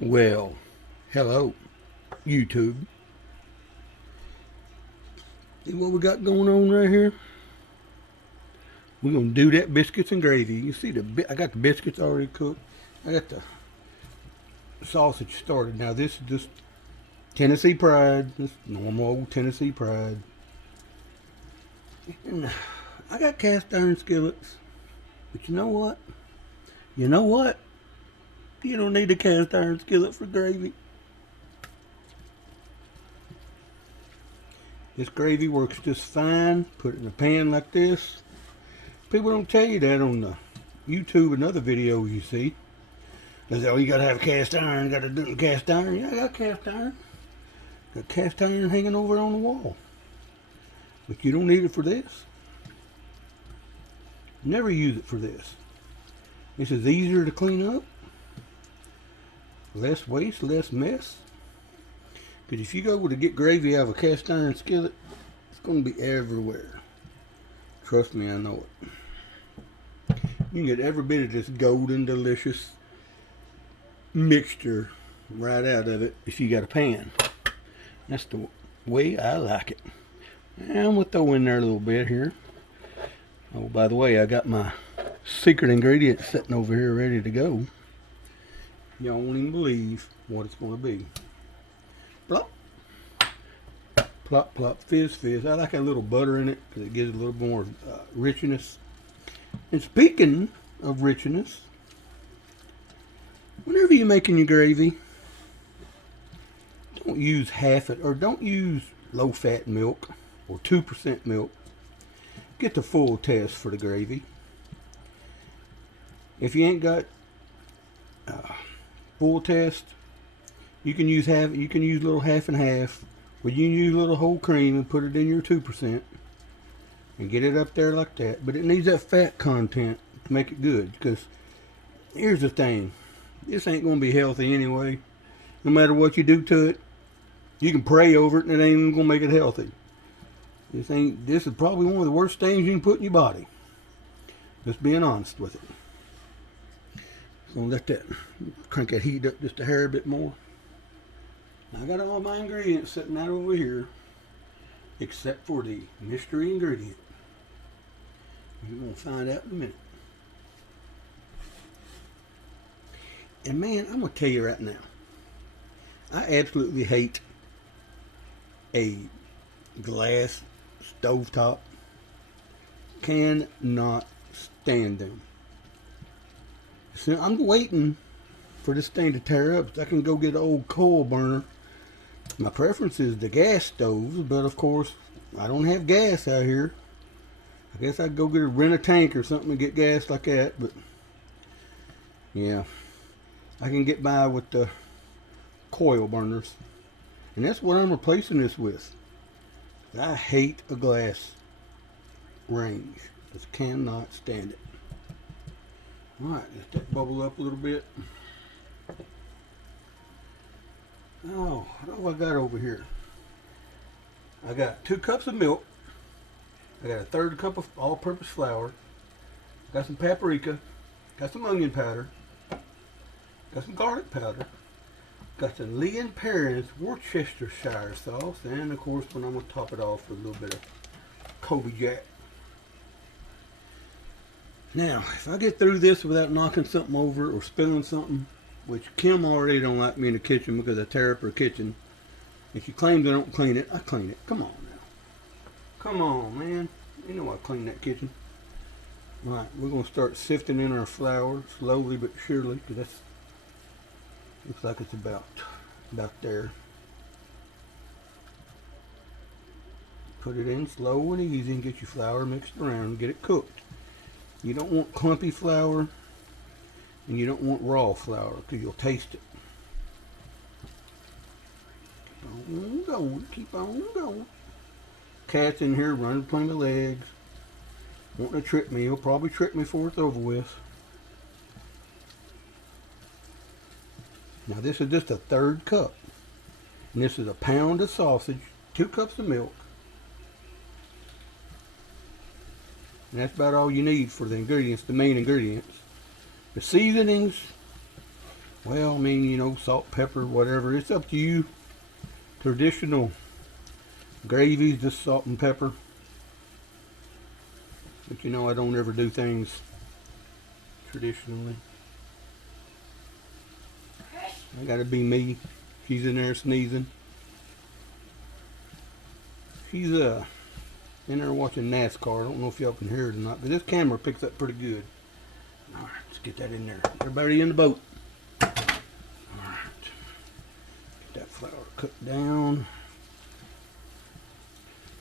Well, hello, YouTube. See what we got going on right here? We're gonna do that biscuits and gravy. You see I got the biscuits already cooked. I got the sausage started. Now this is just Tennessee Pride, just normal old Tennessee Pride. And I got cast iron skillets, but you know what? You know what? You don't need a cast iron skillet for gravy. This gravy works just fine. Put it in a pan like this. People don't tell you that on the YouTube and other videos you see. They say, oh, you gotta have cast iron, gotta do it in cast iron. Yeah, I got cast iron. Got cast iron hanging over on the wall. But you don't need it for this. Never use it for this. This is easier to clean up. Less waste, less mess. Because if you go to get gravy out of a cast iron skillet, it's going to be everywhere. Trust me, I know it. You can get every bit of this golden, delicious mixture right out of it if you got a pan. That's the way I like it. And I'm going to throw in there a little bit here. Oh, by the way, I got my secret ingredient sitting over here ready to go. Y'all won't even believe what it's going to be. Plop. Plop, plop, fizz, fizz. I like a little butter in it because it gives it a little more richness. And speaking of richness, whenever you're making your gravy, don't use half it, or don't use low-fat milk or 2% milk. Get the full test for the gravy. If you ain't got full test, you can use half. You can use a little half and half, or you can use a little whole cream and put it in your 2% and get it up there like that. But it needs that fat content to make it good. Because here's the thing, this ain't gonna be healthy anyway. No matter what you do to it, you can pray over it and it ain't even gonna make it healthy. This is probably one of the worst things you can put in your body. Just being honest with it. So let that crank that heat up just a hair bit more. Now I got all my ingredients sitting out over here, except for the mystery ingredient. You're gonna find out in a minute. And man, I'm gonna tell you right now, I absolutely hate a glass stovetop. Cannot stand them. So I'm waiting for this thing to tear up so I can go get an old coal burner. My preference is the gas stoves, but of course I don't have gas out here. I guess I'd go rent a tank or something and get gas like that, but yeah, I can get by with the coil burners. And that's what I'm replacing this with. I hate a glass range. Just cannot stand it. Alright, let that bubble up a little bit. Oh, what do I got over here? I got 2 cups of milk. I got a 1/3 cup of all-purpose flour. Got some paprika. Got some onion powder. Got some garlic powder. Got some Lee and Perrins Worcestershire sauce. And of course, I'm going to top it off with a little bit of Kobe Jack. Now, if I get through this without knocking something over or spilling something, which Kim already don't like me in the kitchen because I tear up her kitchen. And she claims I don't clean it. I clean it. Come on now. Come on, man. You know I clean that kitchen. Alright, we're going to start sifting in our flour slowly but surely, because that's looks like it's about there. Put it in slow and easy and get your flour mixed around and get it cooked. You don't want clumpy flour and you don't want raw flour because you'll taste it. Keep on going, keep on going. Cat's in here running between my legs, wanting to trip me. He'll probably trip me before it's over with. Now this is just a 1/3 cup. And this is a pound of sausage, 2 cups of milk. And that's about all you need for the ingredients, the main ingredients. The seasonings, Well, I mean, you know, salt, pepper, whatever. It's up to you. Traditional gravies, just salt and pepper. But you know, I don't ever do things traditionally. I gotta be me. She's in there sneezing. She's in there watching NASCAR. I don't know if y'all can hear it or not, but this camera picks up pretty good. Alright, let's get that in there. Everybody in the boat. Alright. Get that flour cooked down.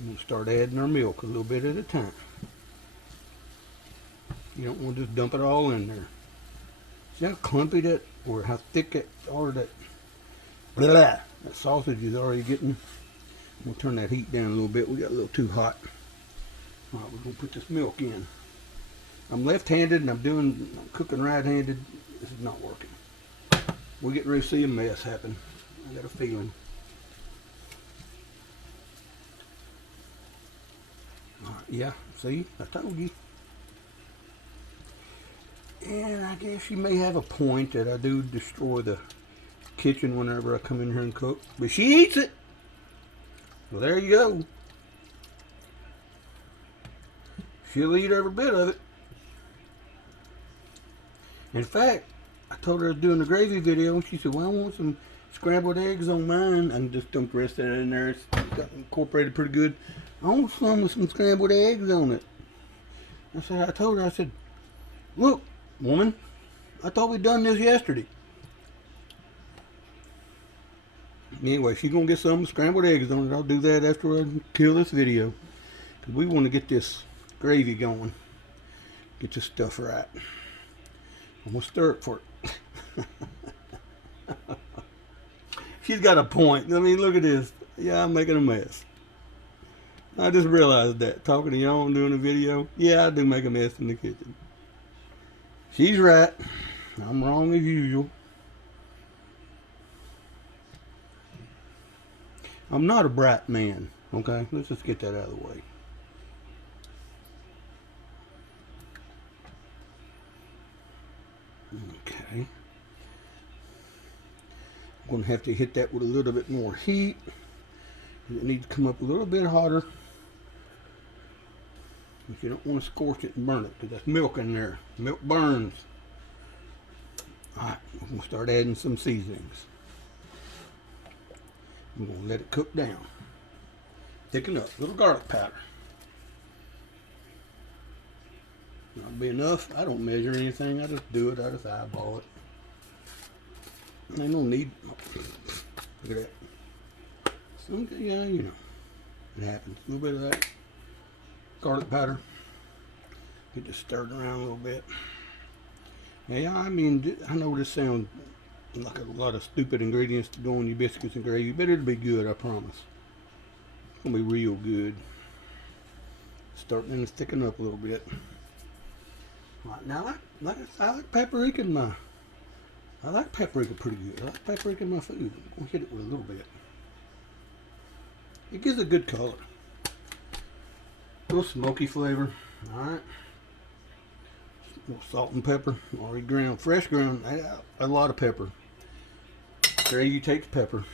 I'm going to start adding our milk a little bit at a time. You don't want to just dump it all in there. See how clumpy that, or how thick that, or that, that sausage is already getting. We'll turn that heat down a little bit. We got a little too hot. Alright, we're going to put this milk in. I'm left-handed and I'm cooking right-handed. This is not working. We're getting ready to see a mess happen. I got a feeling. Alright, yeah, see? I told you. And I guess you may have a point that I do destroy the kitchen whenever I come in here and cook. But she eats it. Well, there you go. She'll eat every bit of it. In fact, I told her I was doing a gravy video, and she said, well, I want some scrambled eggs on mine. I just dumped the rest of that in there. It's got incorporated pretty good. I want some with some scrambled eggs on it. I told her, I said, look, woman, I thought we'd done this yesterday. Anyway, she's going to get some scrambled eggs on it. I'll do that after I kill this video. Because we want to get this gravy going. Get this stuff right. I'm going to stir it for it. She's got a point. I mean, look at this. Yeah, I'm making a mess. I just realized that. Talking to y'all and doing a video. Yeah, I do make a mess in the kitchen. She's right. I'm wrong as usual. I'm not a bright man. Okay? Let's just get that out of the way. Okay. I'm going to have to hit that with a little bit more heat. It needs to come up a little bit hotter. If you don't want to scorch it and burn it, because that's milk in there. Milk burns. Alright, we're going to start adding some seasonings. I'm going to let it cook down. Thicken up. A little garlic powder. That'll be enough. I don't measure anything. I just do it. I just eyeball it. I don't need. Look at that. Some, yeah, you know. It happens. A little bit of that garlic powder. Get this stirred around a little bit. Yeah, I mean, I know this sounds like a lot of stupid ingredients to go on your biscuits and gravy, but it'll be good, I promise. It's gonna be real good. Starting to thicken up a little bit. Right, now, I like paprika in my. I like paprika pretty good. I like paprika in my food. I'm gonna hit it with a little bit. It gives a good color. A little smoky flavor. Alright. A little salt and pepper. Already ground. Fresh ground. A lot of pepper. Gravy takes pepper.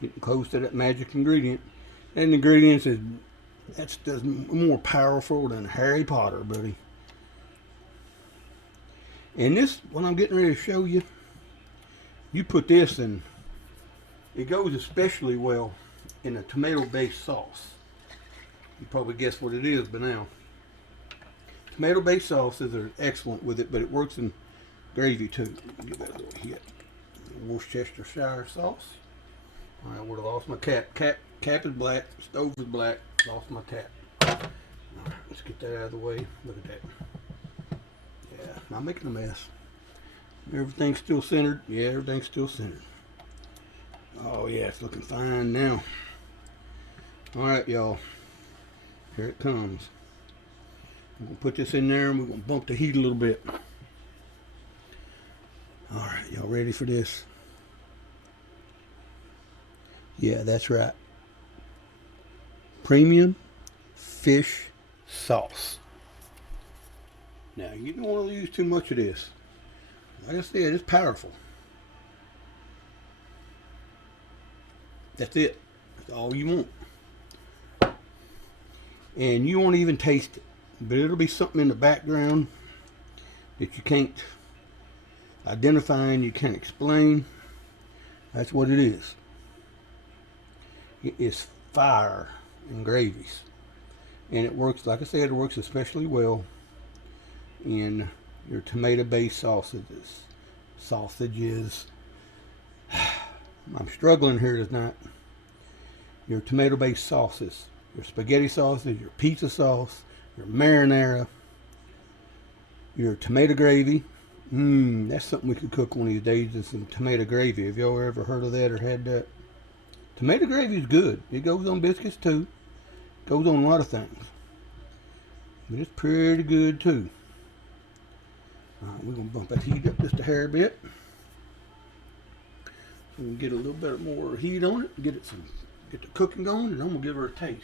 Getting close to that magic ingredient. And the ingredients is that's just more powerful than Harry Potter, buddy. And this, what I'm getting ready to show you, you put this in, it goes especially well in a tomato-based sauce. You probably guess what it is by now. Tomato-based sauces are excellent with it, but it works in gravy too. Give that a little hit. Worcestershire sauce. I would have lost my cap. Cap is black. Stove is black. Lost my tap. Alright, let's get that out of the way. Look at that. Yeah, I'm making a mess. Everything's still centered. Yeah, everything's still centered. Oh yeah, it's looking fine now. Alright, y'all. Here it comes. I'm going to put this in there and we're going to bump the heat a little bit. Alright, y'all ready for this? Yeah, that's right. Premium fish sauce. Now, you don't want to use too much of this. Like I said, it's powerful. That's it. That's all you want. And you won't even taste it. But it'll be something in the background that you can't identify and you can't explain. That's what it is. It is fire in gravies. And it works, like I said, it works especially well in your tomato-based sausages. I'm struggling here tonight. Your tomato-based sauces, your spaghetti sauces, your pizza sauce, your marinara, your tomato gravy. That's something we could cook one of these days, is some tomato gravy. Have y'all ever heard of that or had that? Tomato gravy is good. It goes on biscuits too. It goes on a lot of things. But it's pretty good too. Alright, we're going to bump that heat up just a hair bit. So we can get a little bit more heat on it, get the cooking going, and I'm going to give her a taste.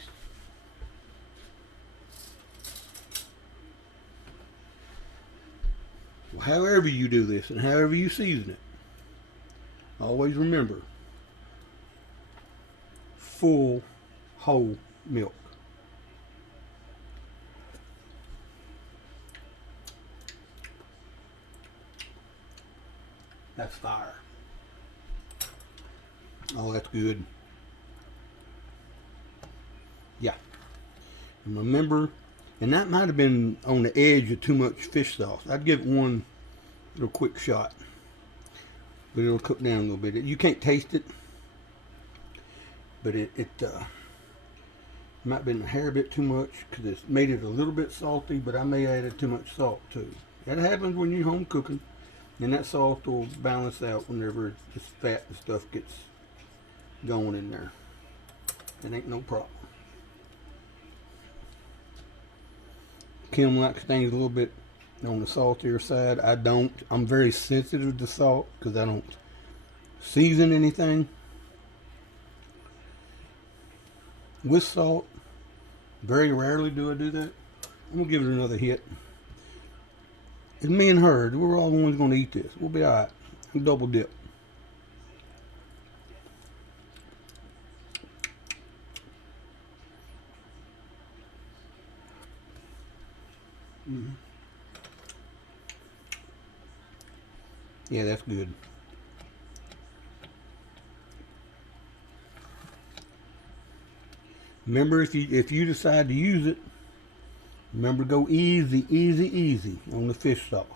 Well, however you do this and however you season it, always remember, full whole milk. That's fire. Oh, that's good. Yeah. And remember, and that might have been on the edge of too much fish sauce. I'd give it one little quick shot. But it'll cook down a little bit. You can't taste it. But it might have been a hair bit too much because it's made it a little bit salty, but I may have added too much salt too. That happens when you're home cooking. And that salt will balance out whenever this fat and stuff gets going in there. It ain't no problem. Kim likes things a little bit on the saltier side. I don't. I'm very sensitive to salt because I don't season anything with salt. Very rarely do I do that. I'm going to give it another hit. It's me and her. We're all the ones going to eat this. We'll be alright. Double dip. Yeah, that's good. Remember, if you decide to use it, remember, go easy on the fish sauce.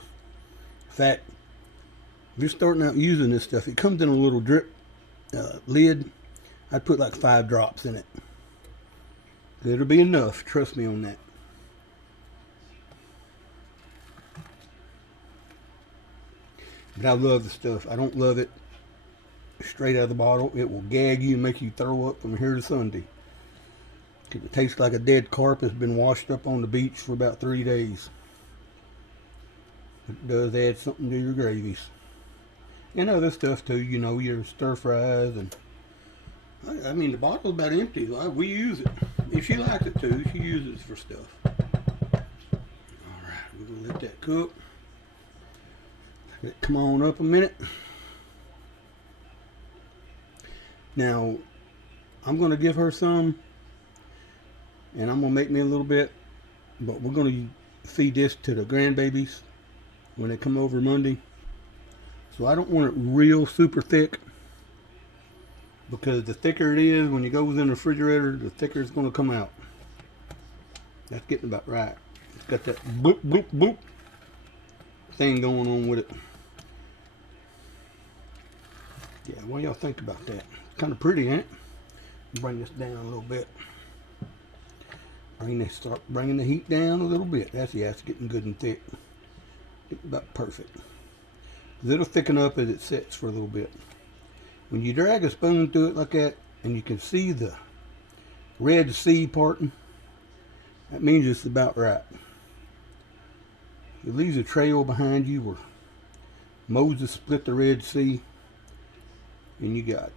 In fact, if you're starting out using this stuff, it comes in a little drip lid. I'd put like 5 drops in it. It'll be enough. Trust me on that. But I love the stuff. I don't love it straight out of the bottle. It will gag you and make you throw up from here to Sunday. It tastes like a dead carp that's been washed up on the beach for about 3 days. It does add something to your gravies. And other stuff too, you know, your stir fries. And I mean, the bottle's about empty. We use it. If she likes it too, she uses it for stuff. Alright, we're going to let that cook. Let it come on up a minute. Now, I'm going to give her some. And I'm going to make me a little bit, but we're going to feed this to the grandbabies when they come over Monday. So I don't want it real super thick, because the thicker it is when it goes in the refrigerator, the thicker it's going to come out. That's getting about right. It's got that boop, boop, boop thing going on with it. Yeah, what do y'all think about that? It's kind of pretty, ain't it? Bring this down a little bit. Start bringing the heat down a little bit. It's getting good and thick. It's about perfect. It'll thicken up as it sets for a little bit. When you drag a spoon through it like that, and you can see the Red Sea parting, that means it's about right. It leaves a trail behind you where Moses split the Red Sea, and you got it.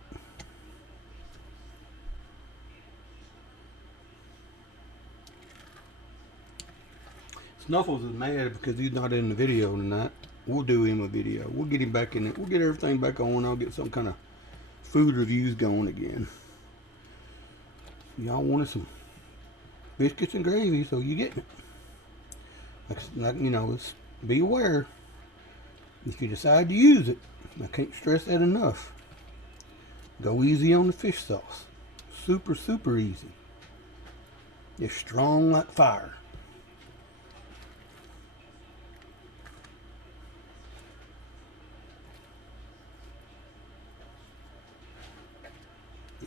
Snuffles is mad because he's not in the video tonight. We'll do him a video. We'll get him back in it. We'll get everything back on. I'll get some kind of food reviews going again. Y'all wanted some biscuits and gravy, so you getting it. Like you know, be aware if you decide to use it. I can't stress that enough. Go easy on the fish sauce. Super, super easy. It's strong like fire.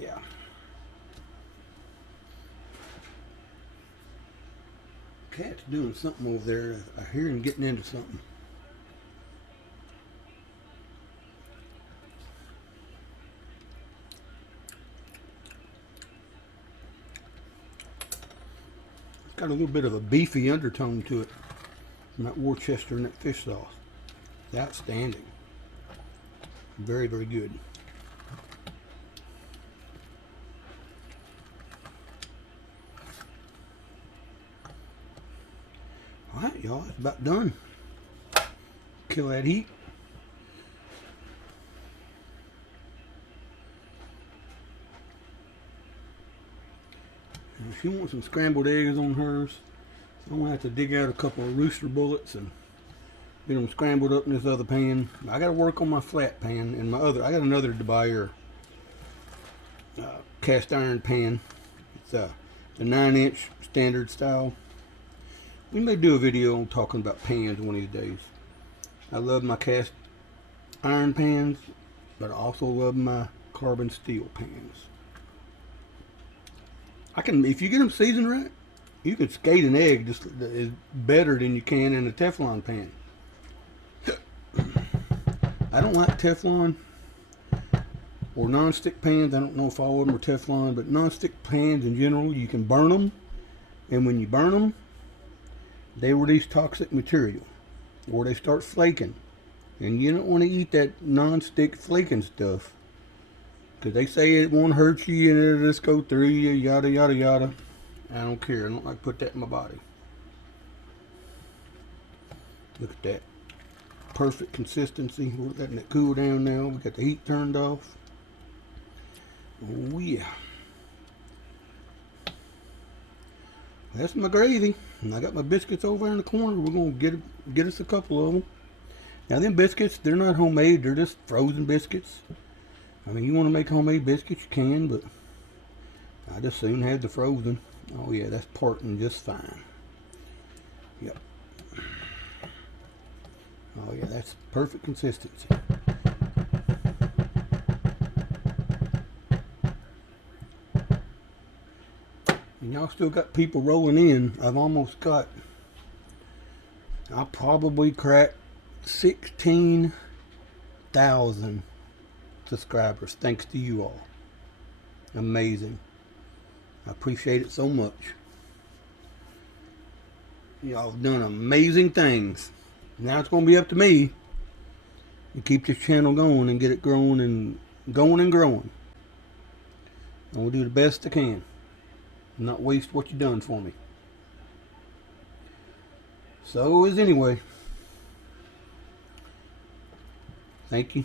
Yeah. Cat's doing something over there. I hear him getting into something. It's got a little bit of a beefy undertone to it from that Worcester and that fish sauce. It's outstanding. Very, very good. Alright, y'all, it's about done. Kill that heat. And she wants some scrambled eggs on hers, so I'm going to have to dig out a couple of rooster bullets and get them scrambled up in this other pan. I got to work on my flat pan and my other. I got another DeBuyer cast iron pan. It's the 9-inch standard style. We may do a video on talking about pans one of these days. I love my cast iron pans, but I also love my carbon steel pans. If you get them seasoned right, you can skate an egg just as better than you can in a Teflon pan. I don't like Teflon or non-stick pans. I don't know if all of them are Teflon, but non-stick pans in general, you can burn them, and when you burn them, they release toxic material, or they start flaking, and you don't want to eat that non-stick flaking stuff, because they say it won't hurt you and it'll just go through you, yada yada yada. I don't care. I don't like to put that in my body. Look at that perfect consistency. We're letting it cool down now. We got the heat turned off. Oh yeah. That's my gravy. And I got my biscuits over in the corner. We're going to get us a couple of them. Now, them biscuits, they're not homemade. They're just frozen biscuits. I mean, you want to make homemade biscuits, you can, but I just soon have the frozen. Oh, yeah, that's parting just fine. Yep. Oh, yeah, that's perfect consistency. And y'all still got people rolling in. I'll probably crack 16,000 subscribers thanks to you all. Amazing. I appreciate it so much. Y'all have done amazing things. Now it's going to be up to me to keep this channel going and get it growing and going and growing. I'm going to do the best I can. Not waste what you done for me. So as anyway, thank you.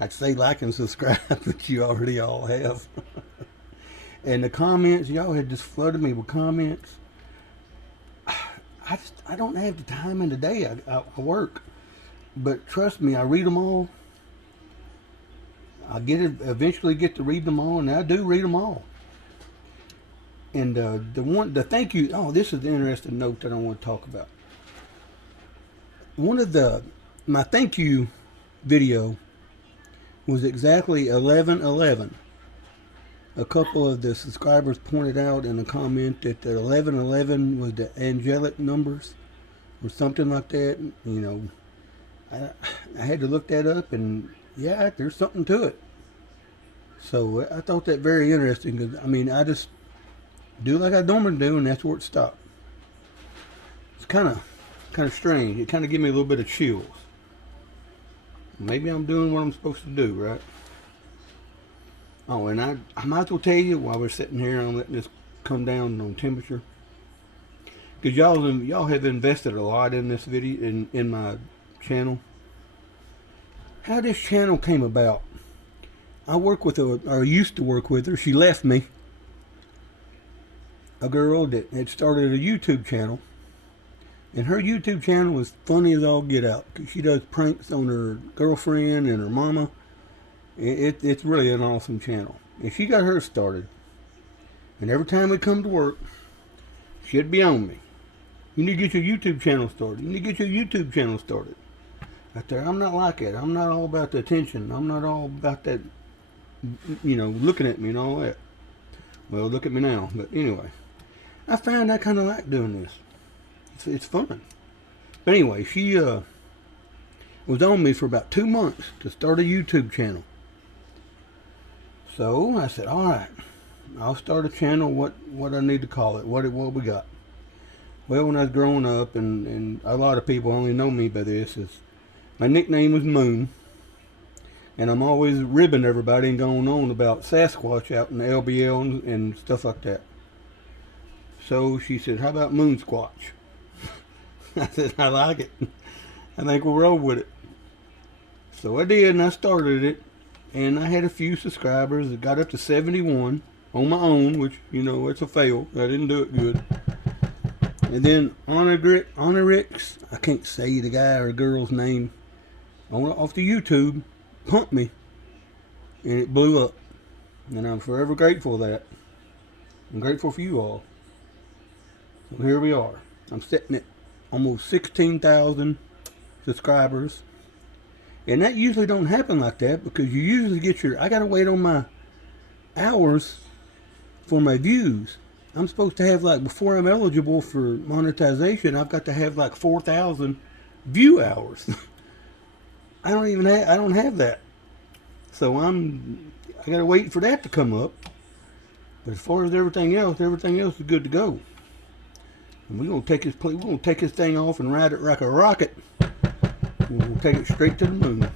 I'd say like and subscribe, but you already all have. And the comments, y'all had just flooded me with comments. I don't have the time in the day. I work, but trust me, I read them all. Eventually get to read them all, and I do read them all. And the thank you. Oh, this is the interesting note that I want to talk about. My thank you video was exactly 11/11. A couple of the subscribers pointed out in a comment that the 11/11 was the angelic numbers or something like that. You know, I had to look that up, and yeah, there's something to it. So I thought that very interesting, because I mean, I just do like I normally do, and that's where it stopped. It's kind of strange. It kind of gave me a little bit of chills. Maybe I'm doing what I'm supposed to do, right? Oh, and I might as well tell you while we're sitting here, I'm letting this come down on temperature. because y'all have invested a lot in this video in my channel. How this channel came about? I work with her, or used to work with her. She left me. A girl that had started a YouTube channel, and her YouTube channel was funny as all get out. She does pranks on her girlfriend and her mama. It's really an awesome channel. And she got hers started. And every time we come to work, she'd be on me. You need to get your YouTube channel started. You need to get your YouTube channel started. I tell her, I'm not like that. I'm not all about the attention. I'm not all about that, looking at me and all that. Well, look at me now. But anyway, I found I kind of like doing this. It's fun. But anyway, she was on me for about 2 months to start a YouTube channel. So I said, all right, I'll start a channel. What I need to call it? What we got? Well, when I was growing up, and a lot of people only know me by this, is my nickname was Moon. And I'm always ribbing everybody and going on about Sasquatch out in the LBL and stuff like that. So she said, how about Moon Squatch? I said, I like it. I think we'll roll with it. So I did, and I started it. And I had a few subscribers. It got up to 71 on my own, which, it's a fail. I didn't do it good. And then Honorix, I can't say the guy or girl's name, off the YouTube, pumped me. And it blew up. And I'm forever grateful for that. I'm grateful for you all. So here we are. I'm sitting at almost 16,000 subscribers. And that usually don't happen like that, because you usually get I gotta wait on my hours for my views. I'm supposed to have, before I'm eligible for monetization, I've got to have 4,000 view hours. I don't have that. So I gotta wait for that to come up. But as far as everything else is good to go. And we're gonna take this thing off and ride it like a rocket. We'll take it straight to the moon.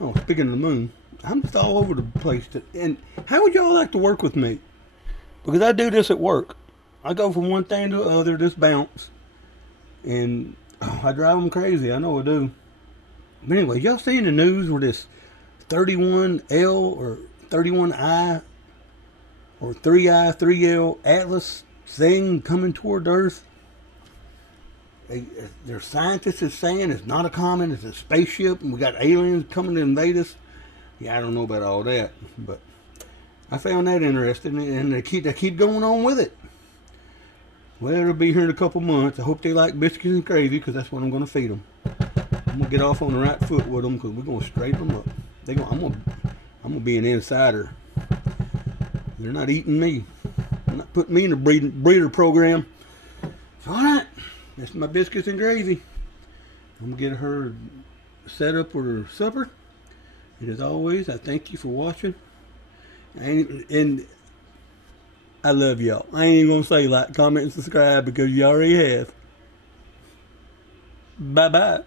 Oh, speaking of the moon, I'm just all over the place. And how would y'all like to work with me? Because I do this at work. I go from one thing to the other, just bounce. And I drive them crazy. I know I do. But anyway, y'all seen the news where this 31L or 31I or 3I, 3L Atlas thing coming toward Earth? Their scientists is saying it's not a comet, it's a spaceship, and we got aliens coming to invade us. Yeah, I don't know about all that, but I found that interesting, and they keep going on with it. Well, it'll be here in a couple months. I hope they like biscuits and gravy, because that's what I'm going to feed them. I'm going to get off on the right foot with them, because we're going to straighten them up. I'm going to be an insider. They're not eating me. They're not putting me in a breeder program. All right. That's my biscuits and gravy. I'm going to get her set up for her supper. And as always, I thank you for watching. And I love y'all. I ain't even going to say like, comment, and subscribe, because you already have. Bye-bye.